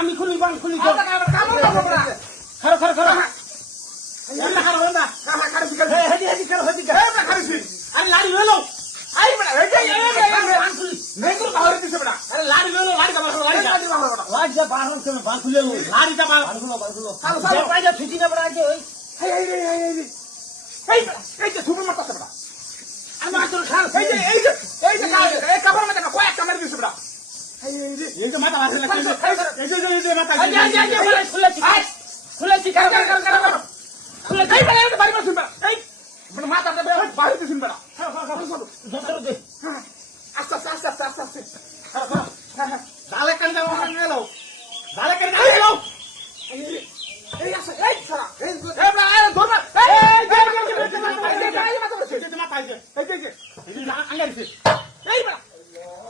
আমি খুলি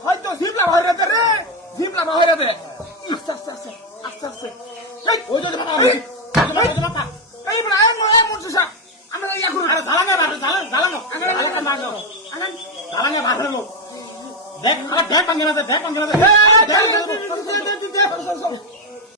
হয়তো জিপলা ভরে রে জিপলা ভরে দে আস্তে আস্তে আস্তে আস্তে আস্তে ওই যে মাথা মাথা এই বড় আয় মোয় মুছসা আমরা ইয়া করব আরে ঝালাঙ্গা বাড়ো ঝালাঙ্গা ঝালাঙ্গা মারো ঝালাঙ্গা বাড়লো দেখ ভাঙে না দেখ